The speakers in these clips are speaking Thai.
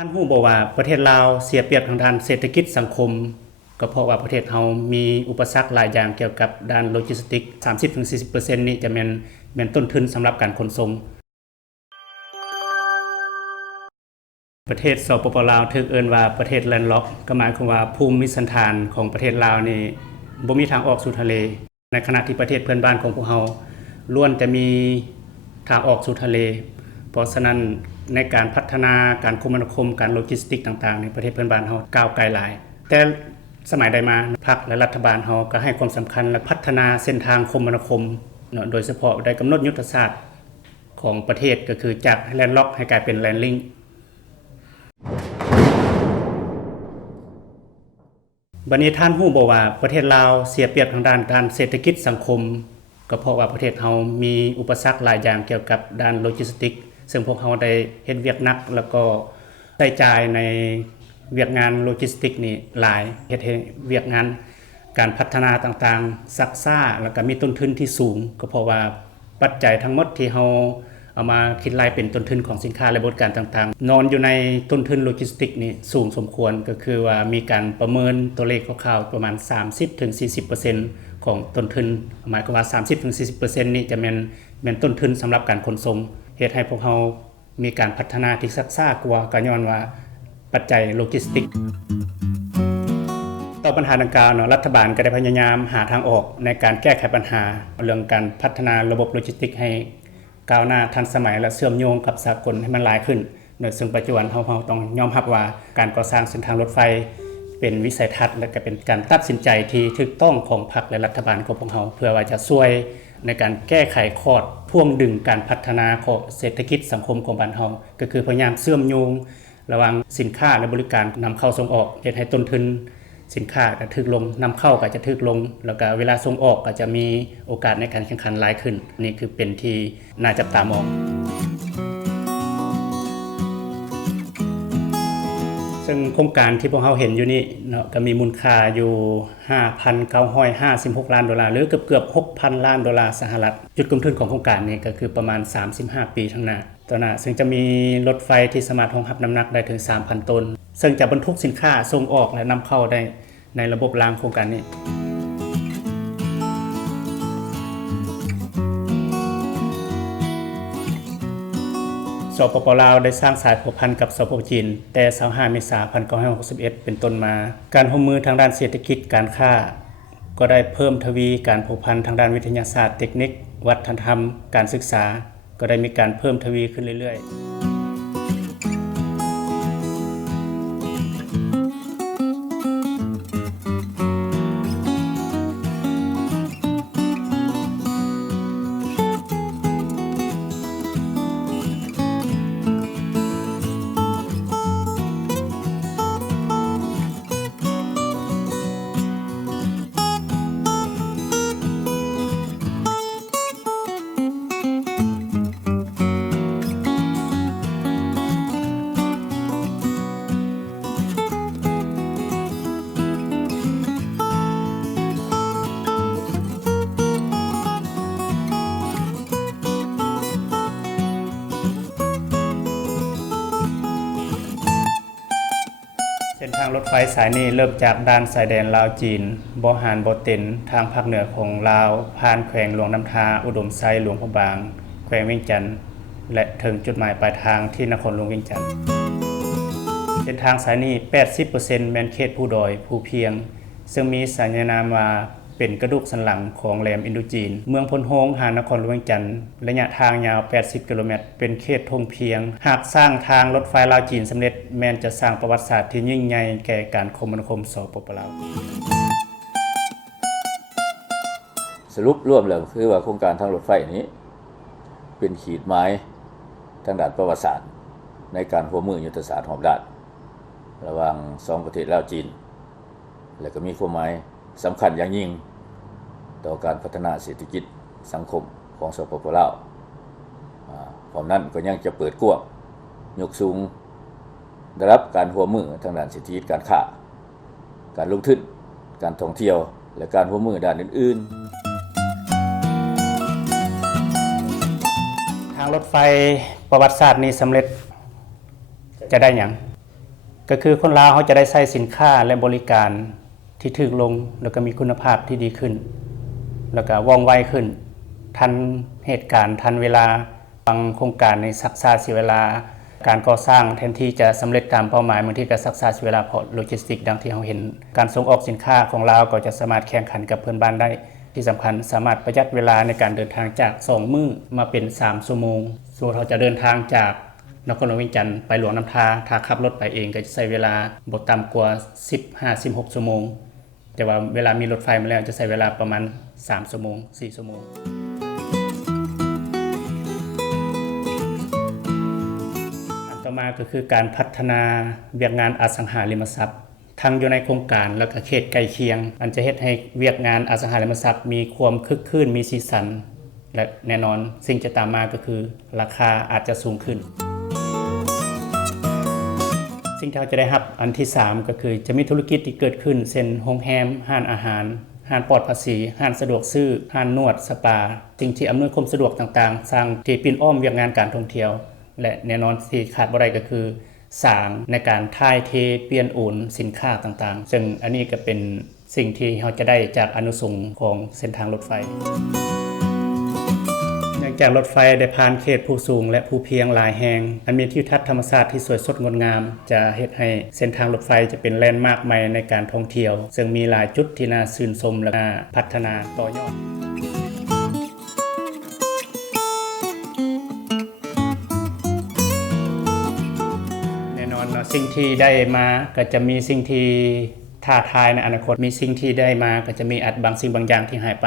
ท่านฮู้บ่ว่าประเทศลาวเสียเปรียบทางด้านเศรษฐกิจสังคมก็เพราะว่าประเทศเฮามีอุปสรรคหลายอย่างเกี่ยวกับด้านโลจิสติก 30-40% นี่จะแม่นต้นทุนสำหรับการขนส่งประเทศสปป.ลาวถูกเอิ้นว่าประเทศแลนด์ล็อกก็หมายความว่าภูมิสันฐานของประเทศลาวนี่บ่มีทางออกสู่ทะเลในขณะที่ประเทศเพื่อนบ้านของพวกเฮาล้วนจะมีทางออกสู่ทะเลเพราะฉะนั้นในการพัฒนาการคมนาคมการโลจิสติกต่างๆในประเทศเพื่อนบ้านเฮาก้าวไกลหลายแต่สมัยใดมาพรรคและรัฐบาลเฮาก็ให้ความสำคัญและพัฒนาเส้นทางคมนาคมโดยเฉพาะได้กำหนดยุทธศาสตร์ของประเทศก็คือจากแลนด์ล็อกให้กลายเป็นแลนด์ลิงก์บัดนี้ท่านฮู้บ่ว่าประเทศลาวเสียเปรียบทางด้านเศรษฐกิจสังคมก็เพราะว่าประเทศเฮามีอุปสรรคหลายอย่างเกี่ยวกับด้านโลจิสติกซึ่งพวกเฮาได้เฮ็ดเวียกหนักแล้วก็ใช้จ่ายในเวียกงานโลจิสติกนี่หลายเฮ็ดให้เวียกงานการพัฒนาต่างๆซักซ่าแล้วก็มีต้นทุนที่สูงก็เพราะว่าปัจจัยทั้งหมดที่เฮาเอามาคิดรายเป็นต้นทุนของสินค้าและบริการต่างๆนอนอยู่ในต้นทุนโลจิสติกนี่สูงสมควรก็คือว่ามีการประเมินตัวเลขคร่าวๆประมาณ 30-40% ของต้นทุนหมายความว่า 30-40% นี่จะแม่นต้นทุนสำหรับการขนส่งเฮ็ดให้พวกเรามีการพัฒนาที่ซักซ่ากว่าก็ย้อนว่าปัจจัยโลจิสติกต่อปัญหาดังกล่าวรัฐบาลก็ได้พยายามหาทางออกในการแก้ไขปัญหาเรื่องการพัฒนาระบบโลจิสติกให้ก้าวหน้าทันสมัยและเชื่อมโยงกับสากลให้มันหลายขึ้นโดยซึ่งปัจจุบันเราต้องยอมรับว่าการก่อสร้างเส้นทางรถไฟเป็นวิสัยทัศน์และก็เป็นการตัดสินใจที่ถูกต้องของพรรคและรัฐบาลของพวกเราเพื่อว่าจะช่วยในการแก้ไขคอร์ดพ่วงดึงการพัฒนาของเศรษฐกิจสังคมของบ้านเราก็คือพยายามเชื่อมโยงระหว่างสินค้าและบริการนำเข้าส่งออกเฮ็ดให้ต้นทุนสินค้าก็ถูกลงนำเข้าก็จะถูกลงแล้วก็เวลาส่งออกก็จะมีโอกาสในการแข่งขันหลายขึ้นนี่คือเป็นที่น่าจับตามองซึ่งโครงการที่พวกเราเห็นอยู่นี่เนาะก็มีมูลค่าอยู่ 5,956 ล้านดอลลาร์หรือเกือบ 6,000 ล้านดอลลาร์สหรัฐจุดกำเนิดของโครงการนี้ก็คือประมาณ35ปีข้างหน้าต่อหน้าซึ่งจะมีรถไฟที่สามารถรองรับน้ำหนักได้ถึง 3,000 ตันซึ่งจะบรรทุกสินค้าส่งออกและนำเข้าได้ในระบบรางโครงการนี้สปป.ลาวได้สร้างสายผูกพันกับสปป.จีนแต่25 เมษายน 1961 เป็นต้นมาการร่วมมือทางด้านเศรษฐกิจการค้าก็ได้เพิ่มทวีการผูกพันทางด้านวิทยาศาสตร์เทคนิควัฒนธรรมการศึกษาก็ได้มีการเพิ่มทวีขึ้นเรื่อยๆเส้นทางรถไฟสายนี้เริ่มจากด้านสายแดนลาวจีนบ่หานบ่เต็นทางภาคเหนือของลาวผ่านแขวงหลวงน้ำทาอุดมไซหลวงพระบางแขวงเวียงจันทน์และถึงจุดหมายปลายทางที่นครหลวงเวียงจันทน์เส้นทางสายนี้ 80% แม่นเขตภูดอยภูเพียงซึ่งมีสัญนามว่าเป็นกระดูกสันหลังของแหลมอินโดจีนเมืองพลโฮงหานครหลวงเวียงจันทน์ระยะทางยาว80 กิโลเมตรเป็นเขตธงเพียงหากสร้างทางรถไฟลาวจีนสำเร็จแม้นจะสร้างประวัติศาสตร์ที่ยิ่งใหญ่แก่การคมนาคมสปป.ลาวสรุปรวมแล้วคือว่าโครงการทางรถไฟนี้เป็นขีดหมายทางด้านประวัติศาสตร์ในการร่วมมือยุทธศาสตร์รอบด้านระหว่าง2ประเทศลาวจีนและก็มีความหมายสำคัญอย่างยิ่งต่อการพัฒนาเศรษฐกิจสังคมของสปป.ลาวพร้อมนั้นก็ยังจะเปิดกว้างยกสูงได้รับการร่วมมือทางด้านเศรษฐกิจการค้าการลงทุนการท่องเที่ยวและการร่วมมือด้านอื่นทางรถไฟประวัติศาสตร์นี้สำเร็จจะได้หยัง ก็คือคนลาวเขาจะได้ใช้สินค้าและบริการที่ถูกลงแล้วก็มีคุณภาพที่ดีขึ้นแล้วก็ว่องไวขึ้นทันเหตุการณ์ทันเวลาบางโครงการในซักษาเสียเวลาการก่อสร้างแทนที่จะสำเร็จตามเป้าหมายบางทีก็ซักษาเสียเวลาเพราะโลจิสติกดังที่เราเห็นการส่งออกสินค้าของลาวก็จะสามารถแข่งขันกับเพื่อนบ้านได้ที่สำคัญสามารถประหยัดเวลาในการเดินทางจาก2มื้อมาเป็น3ชั่วโมงสมมุติเราจะเดินทางจากนครหลวงเวียงจันทร์ไปหลวงน้ำทาถ้าขับรถไปเองก็จะใช้เวลาบ่ต่ำกว่า 15-16 ชั่วโมงแต่ว่าเวลามีรถไฟมาแล้วจะใช้เวลาประมาณ3ชั่วโมง4ชั่วโมงอันต่อมาก็คือการพัฒนาเวียกงานอสังหาริมทรัพย์ทั้งอยู่ในโครงการแล้วก็เขตใกล้เคียงอันจะเฮ็ดให้เวียกงานอสังหาริมทรัพย์มีความคึกคืนมีสีสันและแน่นอนสิ่งจะตามมาก็คือราคาอาจจะสูงขึ้นสิ่งที่เราจะได้รับอันที่3ก็คือจะมีธุรกิจที่เกิดขึ้นเช่นโรงแรมห้านอาหารห้านปลอดภาษีห้านสะดวกซื้อห้านนวดสปาสิ่งที่อำนวยความสะดวกต่างๆสร้างที่ปิ่นอ้อมเวียกงานการท่องเที่ยวและแน่นอนที่ขาดบ่ได้ก็คือสร้างในการถ่ายเทเปลี่ยนโอนสินค้าต่างๆซึ่งอันนี้ก็เป็นสิ่งที่เราจะได้จากอานุสงส์ของเส้นทางรถไฟเนื่องจากรถไฟได้ผ่านเขตภูสูงและภูเพียงหลายแห่งอันมีทิวทัศน์ธรรมชาติที่สวยสดงดงามจะเฮ็ดให้เส้นทางรถไฟจะเป็นแลนด์มาร์คใหม่ในการท่องเที่ยวซึ่งมีหลายจุดที่น่าชื่นชมและน่าพัฒนาต่อยอดสิ่งที่ได้มาก็จะมีสิ่งที่ท้าทายในอนาคตมีสิ่งที่ได้มาก็จะมีอาจบางสิ่งบางอย่างที่หายไป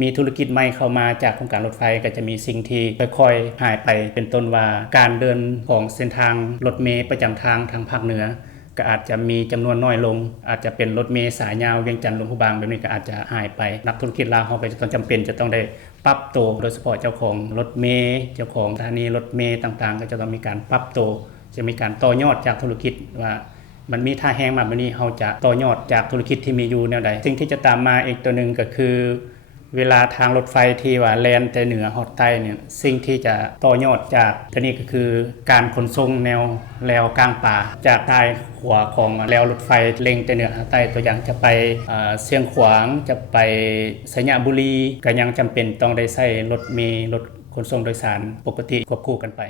มีธุรกิจใหม่เข้ามาจากโครงการรถไฟก็จะมีสิ่งที่ค่อยๆหายไปเป็นต้นว่าการเดินของเส้นทางรถเมล์ประจำทางทางภาคเหนือก็อาจจะมีจำนวนน้อยลงอาจจะเป็นรถเมล์สายยาวเวียงจันทร์หลวงพระบางแบบนี้ก็อาจจะหายไปนักธุรกิจลาวเขาก็จะต้องจำเป็นจะต้องได้ปรับตัวโดยเฉพาะเจ้าของรถเมล์เจ้าของสถานีรถเมล์ต่างๆก็จะต้องมีการปรับตัวจะมีการต่อยอดจากธุรกิจว่ามันมีท่าแห้งมาแบบนี้เราจะต่อยอดจากธุรกิจที่มีอยู่แนวใดสิ่งที่จะตามมาอีกตัวนึงก็คือเวลาทางรถไฟที่ว่าแล่นแต่เหนือฮอดใต้เนี่ยสิ่งที่จะต่อยอดจากตัวนี้ก็คือการขนส่งแนวแนวกลางป่าจากใต้ขวาของแนวรถไฟเล็งแต่เหนือฮอดใต้ตัวอย่างจะไปเชียงขวางจะไปสัญญาบุรีก็ยังจำเป็นต้องได้ใช้รถเมล์รถขนส่งโดยสารปกติควบคู่กันไป